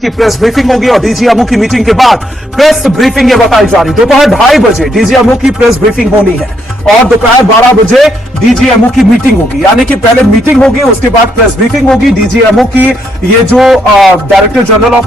की press briefing होगी और डीजीएमओ की मीटिंग के बाद प्रेस ब्रीफिंग ये बताई जा रही। दोपहर 2:30 बजे डीजीएमओ की प्रेस ब्रीफिंग होनी है और दोपहर 12 बजे डीजीएमओ की मीटिंग होगी, यानी कि पहले मीटिंग होगी, उसके बाद प्रेस ब्रीफिंग होगी। डीजीएमओ की ये जो director general of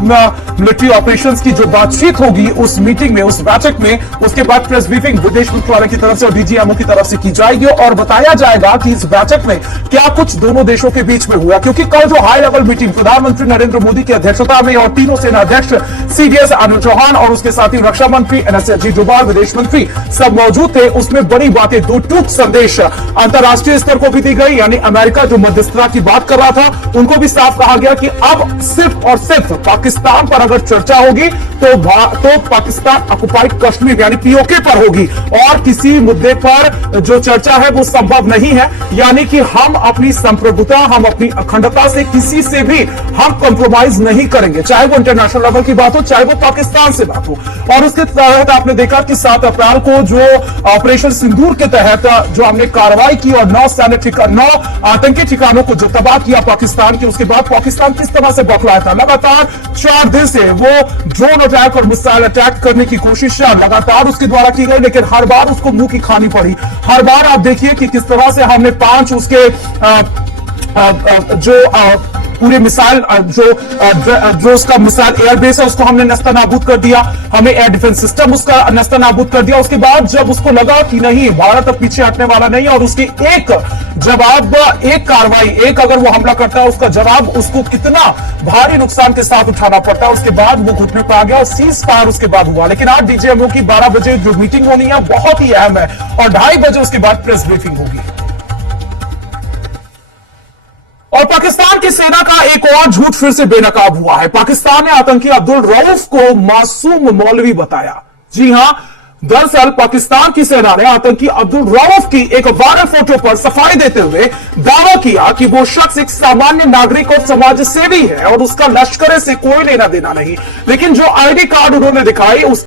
military operations की जो बातचीत होगी उस मीटिंग में, उस बैठक में, उसके बाद प्रेस ब्रीफिंग विदेश मंत्रालय की तरफ से और डीजीएमओ की तरफ से की जाएगी और बताया जाएगा कि इस बैठक में क्या कुछ दोनों देशों के बीच में हुआ। क्योंकि कल जो हाई लेवल मीटिंग प्रधानमंत्री नरेंद्र मोदी की अध्यक्षता में और तीनों सेना अध्यक्ष सीडीएस अनिल चौहान और उसके साथ ही रक्षा मंत्री एनएस अजीत डोभाल, विदेश मंत्री सब मौजूद थे, उसमें बड़ी बातें, दो टूक संदेश अंतर्राष्ट्रीय स्तर को भी दी गई। यानी अमेरिका जो मध्यस्थता की बात कर रहा था उनको भी साफ कहा गया कि अब सिर्फ और सिर्फ पाकिस्तान पर अगर चर्चा होगी तो पाकिस्तान ऑक्युपाइड कश्मीर यानी पीओके पर होगी और किसी मुद्दे पर जो चर्चा है वो संभव नहीं है। यानी कि हम अपनी संप्रभुता, हम अपनी अखंडता से किसी से भी हम कॉम्प्रोमाइज नहीं करेंगे, चाहे वो इंटरनेशनल लेवल की बात हो, चाहे वो पाकिस्तान से बात हो। और उसके तहत आपने देखा कि 7 अप्रैल को जो ऑपरेशन सिंदूर के तहत जो हमने कार्रवाई की और 9 आतंकी ठिकानों को जो तबाह किया पाकिस्तान के, उसके बाद पाकिस्तान किस तरह से बौखलाया था। लगातार 4 दिन से वो ड्रोन अटैक और मिसाइल अटैक करने की कोशिश लगातार उसके द्वारा की गई, लेकिन हर बार उसको मुंह की खानी पड़ी। हर बार आप देखिए कि किस तरह से हमने 5 उसके जो पूरे मिसाइल जो उसका मिसाइल एयरबेस है उसको हमने नस्तनाबूद कर दिया, हमें एयर डिफेंस सिस्टम उसका नस्तनाबूद कर दिया। उसके बाद जब उसको लगा कि नहीं, भारत अब पीछे हटने वाला नहीं और उसकी एक जवाब, एक कार्रवाई, एक अगर वो हमला करता है उसका जवाब उसको कितना भारी नुकसान के साथ उठाना पड़ता है, उसके बाद वो घुटने पर आ गया और सीज फायर उसके बाद हुआ। लेकिन आज डीजीएमओ की 12 बजे जो मीटिंग होनी है बहुत ही अहम है और 2:30 बजे उसके बाद प्रेस ब्रीफिंग होगी। और पाकिस्तान की सेना का एक और झूठ फिर से बेनकाब हुआ है। पाकिस्तान ने आतंकी अब्दुल रऊफ को मासूम मौलवी बताया। जी हां, दरअसल पाकिस्तान की सेना ने आतंकी अब्दुल रऊफ की एक वायरल फोटो पर सफाई देते हुए दावा किया कि वो शख्स एक सामान्य नागरिक और समाज सेवी है और उसका लश्कर से कोई लेना देना नहीं। लेकिन जो आईडी कार्ड उन्होंने दिखाई उस